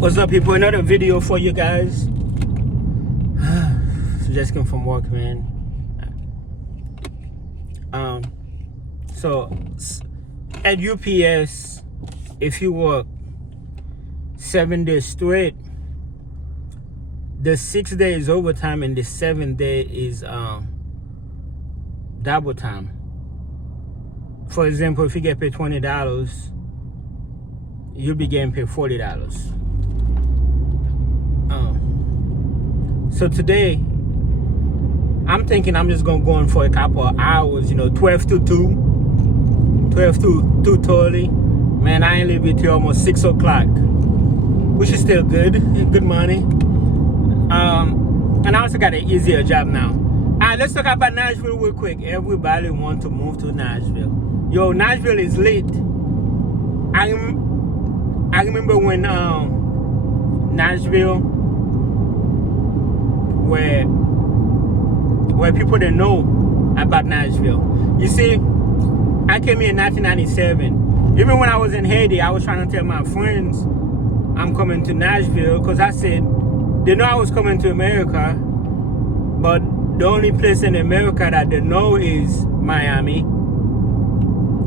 What's up, people? Another video for you guys. So just came from work, man. So at UPS, if you work 7 days straight, the 6th day is overtime and the 7th day is double time. For example, if you get paid $20, you'll be getting paid $40. So today, I'm thinking I'm just gonna go in for a couple of hours, 12 to 2, 12 to 2:30. Man, I ain't leave it till almost 6 o'clock, which is still good money. And I also got an easier job now. All right, let's talk about Nashville real quick. Everybody wants to move to Nashville. Yo, Nashville is lit. I remember when Nashville, where people didn't know about Nashville. You see, I came here in 1997. Even when I was in Haiti, I was trying to tell my friends I'm coming to Nashville because I said they know I was coming to America, but the only place in America that they know is Miami,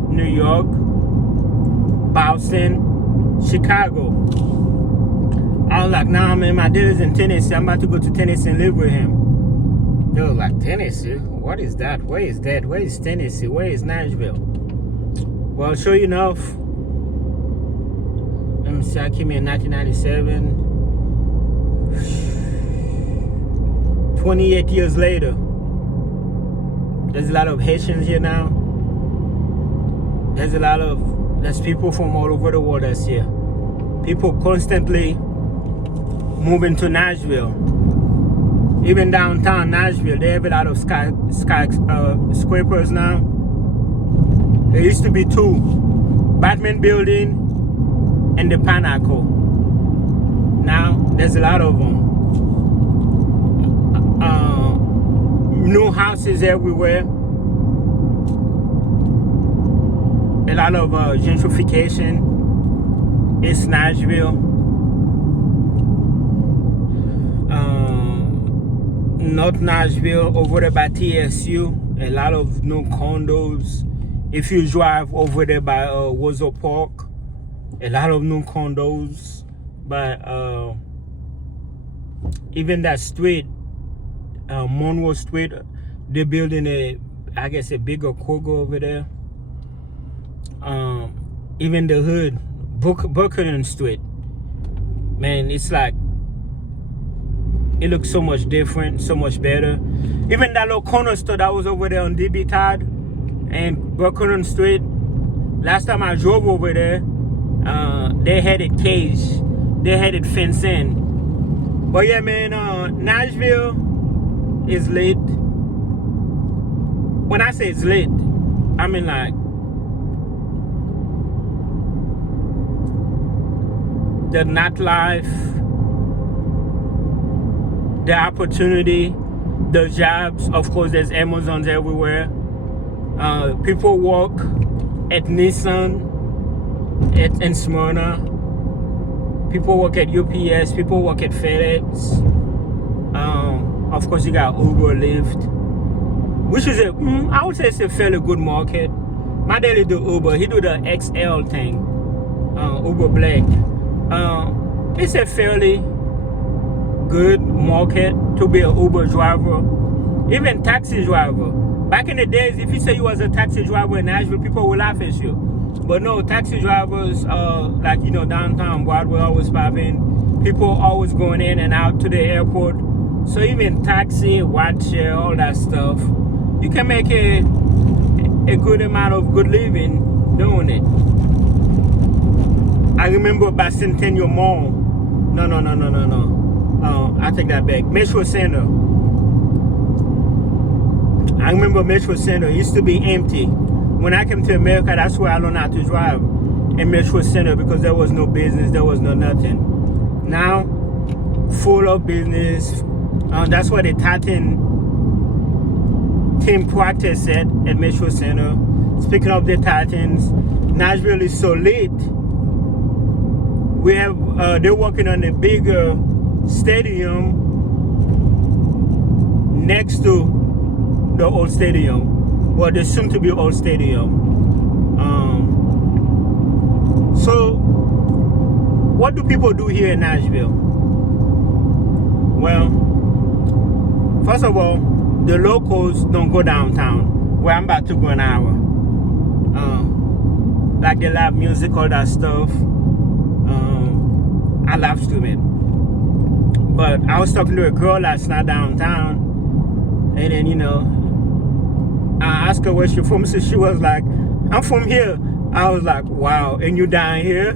New York, Boston, Chicago. I was like, nah, man, my dad is in Tennessee. I'm about to go to Tennessee and live with him. They were like, Tennessee? What is that? Where is that? Where is Tennessee? Where is Nashville? Well, sure enough, let me see, I came here in 1997. 28 years later, there's a lot of Haitians here now. There's people from all over the world that's here. People constantly moving to Nashville. Even downtown Nashville, they have a lot of skyscrapers now. There used to be 2, Batman Building and the Pinnacle. Now there's a lot of them. New houses everywhere. A lot of gentrification. It's Nashville. North Nashville, over there by TSU, a lot of new condos. If you drive over there by Wozo Park, a lot of new condos. But even that street, Monroe Street, they're building a bigger Kroger over there. Even the hood, Buchanan Street, man, it's like, it looks so much different, so much better. Even that little corner store that was over there on DB Todd and Buchanan Street, last time I drove over there, they had it caged. They had it fenced in. But yeah, man, Nashville is lit. When I say it's lit, I mean like, the nightlife, the opportunity, the jobs. Of course, there's Amazons everywhere. People work at Nissan, in Smyrna. People work at UPS. People work at FedEx. Of course, you got Uber, Lyft, which is I would say it's a fairly good market. My daddy do Uber. He do the XL thing, Uber Black. It's a fairly good market to be an Uber driver, even taxi driver. Back in the days, if you say you was a taxi driver in Nashville, people will laugh at you. But no, taxi drivers, like, downtown Broadway always popping. People always going in and out to the airport. So even taxi, rideshare, all that stuff, you can make a good amount of good living doing it. I remember by Centennial Mall. No. I take that back. Metro Center. I remember Metro Center used to be empty. When I came to America, that's where I learned how to drive, in Metro Center, because there was no business, there was no nothing. Now, full of business. That's where the Titan team practice at Metro Center. Speaking of the Titans, Nashville is so lit We have they're working on a bigger stadium next to the old stadium, well, there's soon to be old stadium. So what do people do here in Nashville? Well, first of all, the locals don't go downtown, where I'm about to go an hour. Like they live music, all that stuff. I live streaming. But I was talking to a girl last night downtown, and then, you know, I asked her where she's from, so she was like, I'm from here. I was like, wow, and you down here?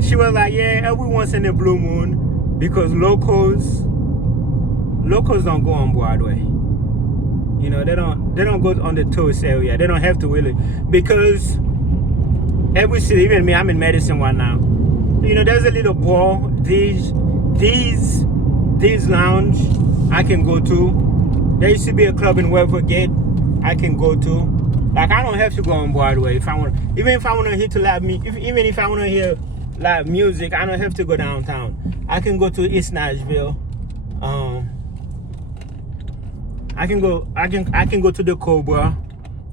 She was like, yeah, every once in a blue moon, because locals don't go on Broadway. You know, they don't go on the tourist area. They don't have to really, because every city, even me, I'm in Madison right now. You know, there's a little bar, these lounge I can go to. There used to be a club in Weathergate I can go to. Like, I don't have to go on Broadway if I want. Even if I want to hear even if I want to hear live music, I don't have to go downtown. I can go to East Nashville. I can go to the Cobra.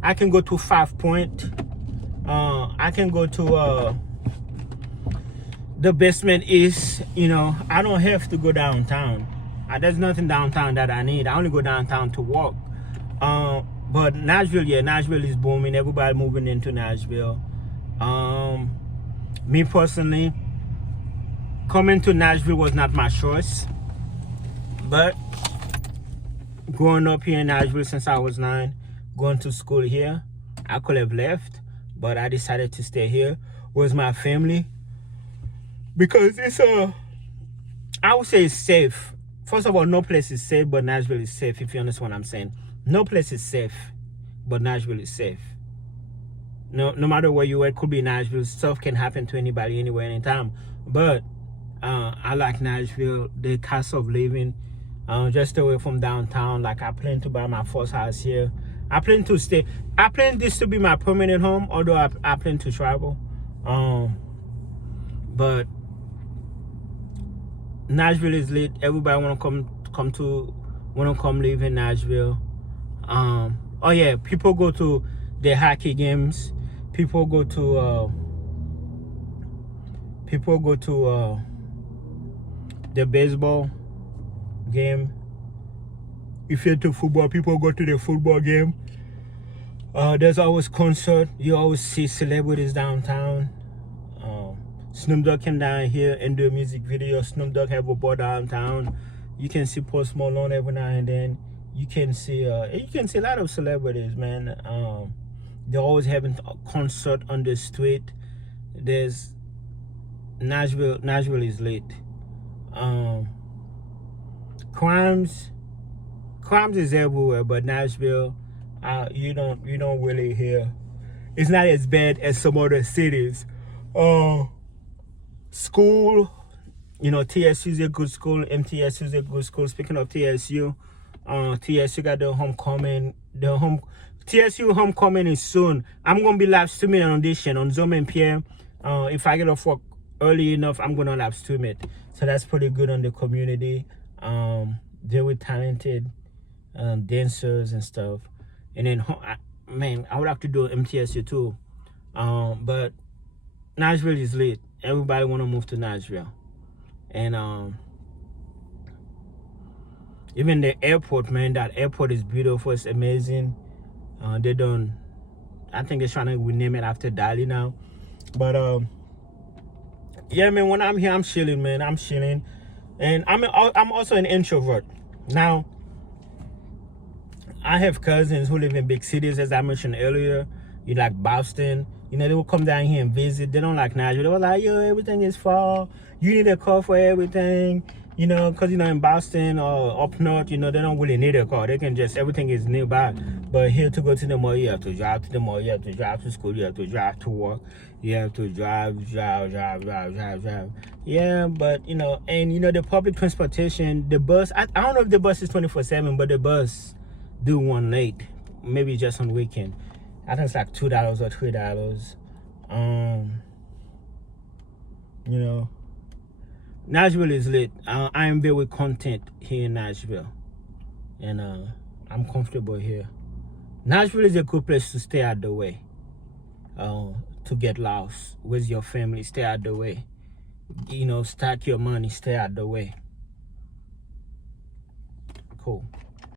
I can go to 5 Point. I can go to the Basement East. You know, I don't have to go downtown. There's nothing downtown that I need. I only go downtown to walk. But Nashville, yeah, Nashville is booming. Everybody moving into Nashville. Me personally, coming to Nashville was not my choice. But growing up here in Nashville since I was 9, going to school here, I could have left, but I decided to stay here with my family because it's I would say it's safe. First of all, no place is safe, but Nashville is safe, if you understand what I'm saying. No place is safe, but Nashville is safe. No matter where you are, it could be Nashville. Stuff can happen to anybody, anywhere, anytime. But I like Nashville, the cost of living, just away from downtown. Like, I plan to buy my first house here. I plan to stay. I plan this to be my permanent home, although I plan to travel. But Nashville is lit. Everybody wanna come live in Nashville. Oh yeah, people go to the hockey games. People go to the baseball game. If you're into football, people go to the football game. There's always concert. You always see celebrities downtown. Snoop Dogg came down here and do a music video. Snoop Dogg have a bar downtown. You can see Post Malone every now and then. You can see a lot of celebrities, man. They're always having a concert on the street. There's Nashville is lit. Crimes is everywhere, but Nashville, you don't really hear. It's not as bad as some other cities. School, you know, TSU is a good school. MTSU is a good school. Speaking of TSU, TSU got the homecoming. TSU homecoming is soon. I'm gonna be live streaming an audition on Zoom and PM. If I get off work early enough, I'm gonna live stream it. So that's pretty good on the community. They were talented dancers and stuff. And then, man, I would have to do MTSU too. But Nashville is lit. Everybody want to move to Nashville. And even the airport, man, that airport is beautiful. It's amazing. I think they're trying to rename it after Dali now. But yeah, man, when I'm here, I'm chilling, man. I'm chilling. And I'm also an introvert. Now, I have cousins who live in big cities, as I mentioned earlier. You like Boston. You know, they will come down here and visit. They don't like Nashville. They were like, yo, everything is far. You need a car for everything. You know, because, you know, in Boston or up north, you know, they don't really need a car. They can just, everything is nearby. But here to go to the mall, you have to drive to the mall. You have to drive to school. You have to drive to work. You have to drive. Yeah, but, you know, and, you know, the public transportation, the bus, I don't know if the bus is 24/7, but the bus do one late. Maybe just on weekend. I think it's like $2 or $3. You know, Nashville is lit. I am very content here in Nashville, and I'm comfortable here. Nashville is a good place to stay out the way. To get lost with your family, stay out the way. You know, stack your money, stay out the way. Cool.